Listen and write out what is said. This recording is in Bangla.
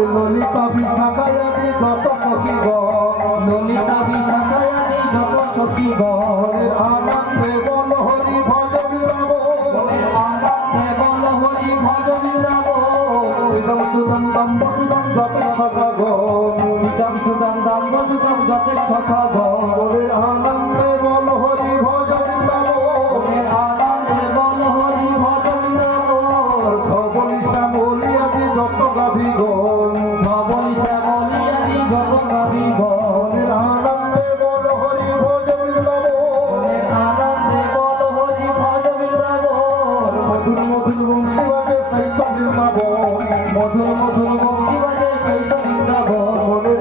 Lord ললিতা বিশাখায়াদি যত সখীগণ ললিতা বিশাখায়াদি যত সখীগণের আনন্দে বল হরি ভজ বিরাম আনন্দে বল হরি ভজ বিরাম ইদম সুদম দম্ব সুদম যত সখাগণ ইদম সুদম দম্ব সুদম যত সখাগণ বলের আনন্দে বল হরি ভজ বিরাম আনন্দে বল হরি ভজ বিরাম ধবলি শ্যামলি আদি যত গাভীগণ ধবলি শ্যামলি আদি যত গাভীগণের আনন্দে বল হরি ভজ বিরাম আনন্দে বল হরি ভজ বিরাম মধুর মধুর বংশী বাজে সেই তো বৃন্দাবন মধুর মধুর বংশী বাজে সেই তো বৃন্দাবন মনের